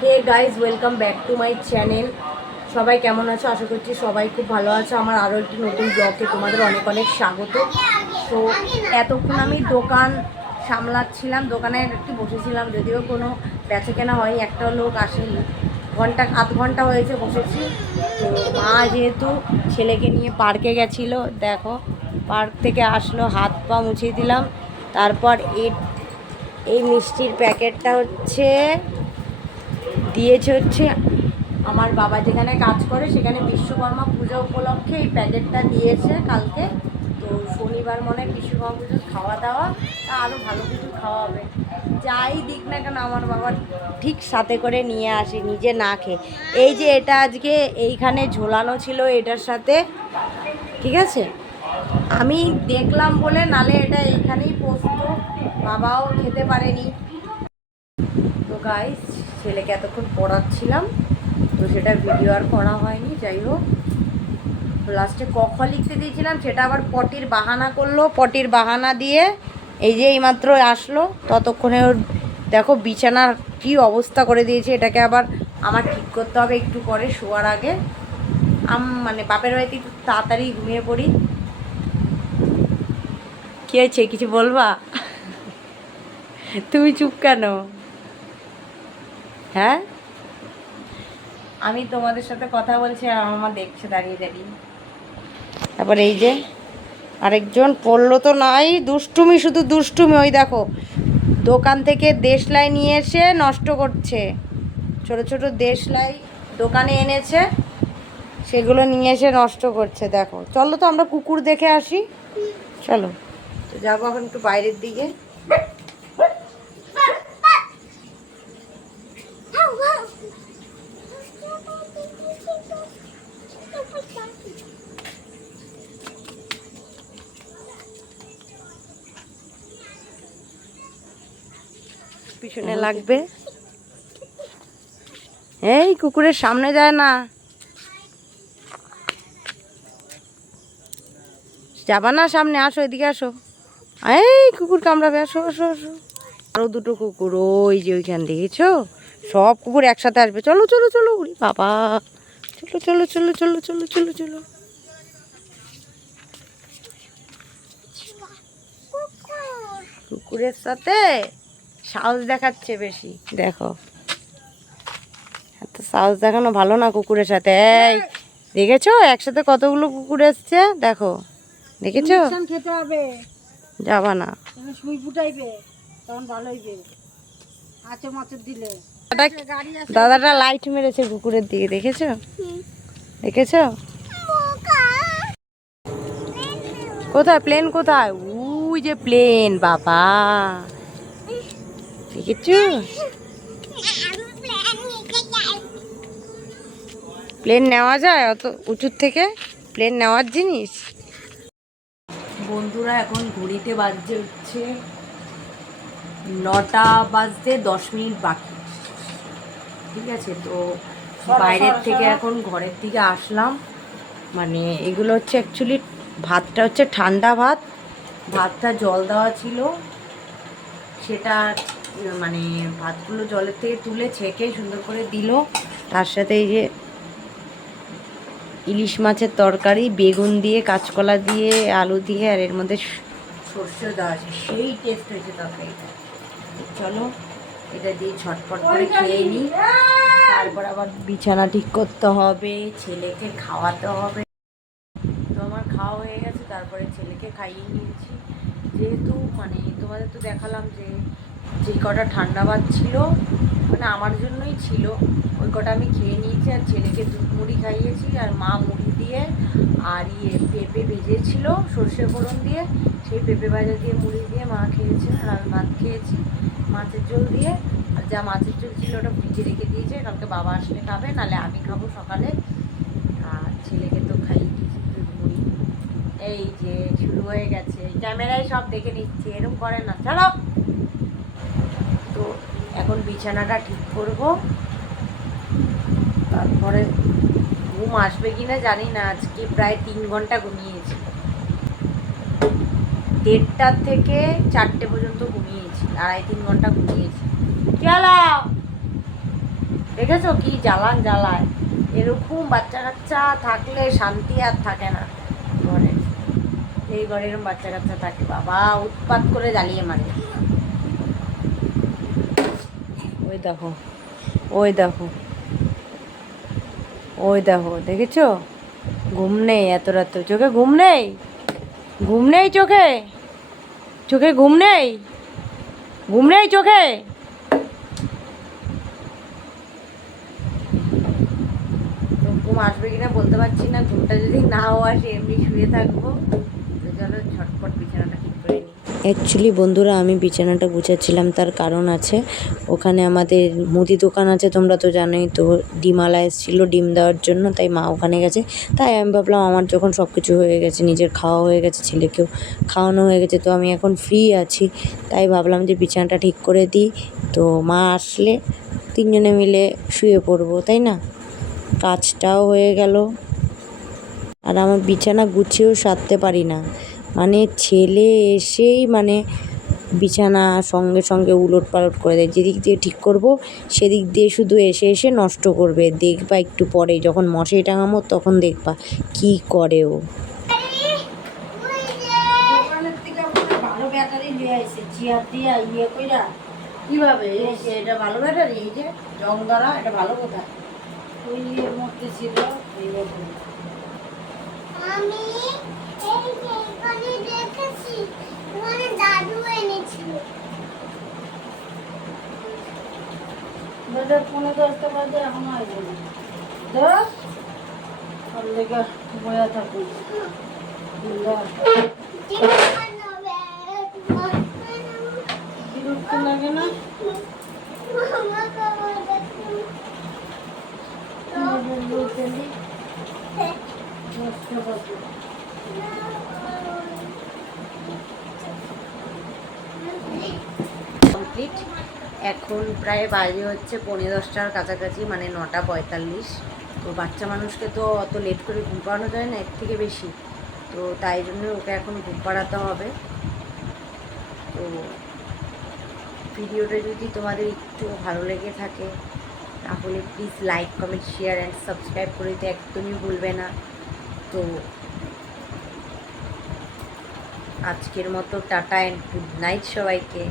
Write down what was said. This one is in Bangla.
Hey guys welcome back to my channel সবাই কেমন আছো? আশা করছি সবাই খুব ভালো আছো। আমার আরও একটি নতুন ব্লগে তোমাদের অনেক অনেক স্বাগত। তো এতক্ষণ আমি দোকান সামলাচ্ছিলাম। দোকানে একটু বসেছিলাম, যদিও কোনো বেচা কেনা হয়নি। একটাও লোক আসেনি। ঘণ্টা, আধ ঘণ্টা হয়েছে বসেছি। তো মা যেহেতু ছেলেকে নিয়ে পার্কে গেছিল, দেখো, পার্ক থেকে আসলো, হাত পা মুছিয়ে দিলাম। তারপর এই এই মিষ্টির প্যাকেটটা হচ্ছে দিয়েছে হচ্ছে আমার বাবা যেখানে কাজ করে, সেখানে বিশ্বকর্মা পুজো উপলক্ষে এই প্যাকেটটা দিয়েছে কালকে। তো শনিবার মনে হয় বিশ্বকর্মা পুজোর খাওয়া দাওয়া তা আরও ভালো কিছু খাওয়া হবে। যাই দিক না কেন, আমার বাবা ঠিক সাথে করে নিয়ে আসে, নিজে না খেয়ে। এই যে এটা আজকে এইখানে ঝোলানো ছিল এটার সাথে, ঠিক আছে? আমি দেখলাম বলে, নালে এটা এইখানেই পোস্ত, বাবাও খেতে পারেনি। তো গাইস ছেলেকে এতক্ষণ পড়াচ্ছিলাম, তো সেটা ভিডিও আর করা হয়নি, যাই হোক। লাস্টে কখ লিখতে দিয়েছিলাম, সেটা আবার পটির বাহানা করল, পটির বাহানা দিয়ে এই যে এইমাত্র আসলো, ততক্ষণে ওর দেখো বিছানার কি অবস্থা করে দিয়েছে, এটাকে আবার আমার ঠিক করতে হবে একটু পরে শোয়ার আগে। আম মানে বাপের বাড়িতে একটু তাড়াতাড়ি ঘুমিয়ে পড়ি। কি হয়েছে, কিছু বলবা? তুমি চুপ কেন? হ্যাঁ? আমি তোমাদের সাথে কথা বলছি আর আমার মা দেখছে দাঁড়িয়ে দাঁড়িয়ে। তারপর এই যে আরেকজন পড়ল তো নাই দুষ্টুমি শুধু দুষ্টুমি ওই দেখো। দোকান থেকে দেশলাই নিয়ে এসে নষ্ট করছে। ছোট ছোট দেশলাই দোকানে এনেছে সেগুলো নিয়ে এসে নষ্ট করছে দেখো। চলো তো আমরা কুকুর দেখে আসি। চলো। তো যাব এখন একটু বাইরের দিকে। পিছনে লাগবে। এই কুকুরের সামনে যায় না। যাবা না সামনে আসো এদিকে আসো। এই কুকুর কামড়াবে আসো আসো আসো। আরও দুটো কুকুর ওই যে ওইখান দেখেছ? সব কুকুর একসাথে আসবে। চলো চলো চলো উড়ি বাবা। চলো চলো চলো চলো চলো চলো চলো। কুকুরের সাথে সাহস দেখাচ্ছে বেশি দেখো। এত সাহস দেখানো ভালো না কুকুরের সাথে এই দেখেছ? একসাথে কতগুলো কুকুর এসছে? দেখো দেখেছ? খেতে হবে। যাবা না। সুই ফুটাইবে তখন ভালো হইবে। আচে মাছের দিলে। আছে। দাদাটা লাইট মেরেছে কুকুরের দিকে দেখেছ? দেখেছ? কোথায়? প্লেন কোথায়? উই যে প্লেন বাবা। দেখেছ প্লেন নেওয়া যায়? অত উঁচুর থেকে প্লেন নেওয়ার জিনিস? বন্ধুরা এখন ঘড়িতে বাজছে হচ্ছে নটা বাজতে দশ মিনিট বাকি। ঠিক আছে তো বাইরের থেকে এখন ঘরের দিকে আসলাম। মানে এগুলো হচ্ছে অ্যাকচুয়ালি ভাতটা হচ্ছে ঠান্ডা ভাত। ভাতটা জল দেওয়া ছিল। সেটা মানে ভাতগুলো জলের থেকে তুলে ছেঁকে সুন্দর করে দিল। তার সাথে এই যে ইলিশ মাছের তরকারি, বেগুন দিয়ে, কাঁচকলা দিয়ে, আলু দিয়ে, আর এর মধ্যে সর্ষে দেওয়া আছে সেই টেস্ট হয়েছে তরকারিটা। চলো, এটা দিয়ে ঝটপট করে খেয়ে নিই তারপর আবার বিছানা ঠিক করতে হবে, ছেলেকে খাওয়াতে হবে। তো আমার খাওয়া হয়ে গেছে, তারপরে ছেলেকে খাইয়ে নিয়েছি। যেহেতু মানে তোমাদের তো দেখালাম যে যে কটা ঠান্ডা ভাত ছিল মানে আমার জন্যই ছিল। ওই কটা আমি খেয়ে নিয়েছি আর ছেলেকে দুধ মুড়ি খাইয়েছি আর মা মুড়ি দিয়ে আর ইয়ে পেঁপে ভেজেছিল, সর্ষে ফোড়ন দিয়ে। সেই পেঁপে ভাজা দিয়ে মুড়ি দিয়ে মা খেয়েছে আর আমি ভাত খেয়েছি, মাছের ঝোল দিয়ে। আর যা মাছের ঝোল ছিল ওটা ফ্রিজে রেখে দিয়েছে, কালকে বাবা আসলে খাবে, নাহলে আমি খাব সকালে। আর ছেলেকে তো খাইয়ে দিয়েছি দুধ মুড়ি। এই যে, শুরু হয়ে গেছে। ক্যামেরায় সব দেখে নিচ্ছি এরকম করে না। তো এখন বিছানাটা ঠিক করব। তারপরে ঘুম আসবে কি না জানি না, আজকে প্রায় তিন ঘণ্টা ঘুমিয়েছি। দেড়টার থেকে চারটে পর্যন্ত ঘুমিয়েছি, আড়াই তিন ঘণ্টা ঘুমিয়েছি। চলো দেখেছ কি জ্বালান জ্বালায়? এরকম বাচ্চা কাচ্চা থাকলে শান্তি আর থাকে না ঘরে। এই ঘরে এরকম বাচ্চা কাচ্চা থাকে, বাবা উৎপাত করে জ্বালিয়ে মারে। ওই দেখো ওই দেখো ওই দেখো, দেখেছ? ঘুম নেই এত রাত্রে। চোখে ঘুম নেই? ঘুম নেই চোখে? চোখে ঘুম নেই? ঘুম নেই চোখে? ঘুম আসবে কিনা বলতে পারছি না। ঘুমটা যদি নাও আসে, এমনি শুয়ে থাকব তো চলো ঝটপট বিছানাটা ঠিক করে নিই অ্যাকচুয়ালি বন্ধুরা, আমি বিছানাটা গুছাচ্ছিলাম, তার কারণ আছে। ওখানে আমাদের মুদি দোকান আছে, তোমরা তো জানোই তো ডিমালা এসেছিল, ডিম দেওয়ার জন্য, তাই মা ওখানে গেছে। তাই আমি ভাবলাম, আমার যখন সব কিছু হয়ে গেছে, নিজের খাওয়া হয়ে গেছে, ছেলেকেও খাওয়ানো হয়ে গেছে, তো আমি এখন ফ্রি আছি। তাই ভাবলাম যে বিছানাটা ঠিক করে দিই। তো মা আসলে তিনজনে মিলে শুয়ে পড়ব, তাই না? কাজটাও হয়ে গেল। আর আমার বিছানা গুছিয়েও সারতে পারি না। মানে ছেলে এসেই মানে বিছানা সঙ্গে সঙ্গে উলট পালট করে দেয়। যেদিক দিয়ে ঠিক করব সেদিক দিয়ে শুধু এসে এসে নষ্ট করবে। দেখবা একটু পরে যখন মশারি টাঙামো তখন দেখবা কি করে ও। দোকানের থেকে ভালো ব্যাটারি নিয়ে আইছে চেয়ার দিয়ে কইরা কীভাবে এটা ভালো ব্যাটারি এই যে জং ধরা এটা ভালো কোথায় ওই ইয়ের মধ্যে ছিল এইরকম আমি এই যে এখানে দেখেছি ওখানে দাদু এনেছিল বেদের ফোনে দশটা বাজে, এখনও আসবে দেখ আর লেগে বয়া থাকুন বিরক্ত লাগে না? বাজে কমপ্লিট। এখন প্রায় বাজে হচ্ছে পৌনে দশটার কাছাকাছি মানে নটা পঁয়তাল্লিশ। তো বাচ্চা মানুষকে তো অত লেট করে ঘুম পাড়ানো যায় না, এর থেকে বেশি। তো তাই জন্য ওকে এখন ঘুম পাড়াতে হবে। তো ভিডিওটা যদি তোমাদের একটু ভালো লেগে থাকে, তাহলে please like comment share and subscribe করে দিতে একদমই ভুলবে না। তো আজকের মতো টাটা অ্যান্ড গুড নাইট সবাইকে।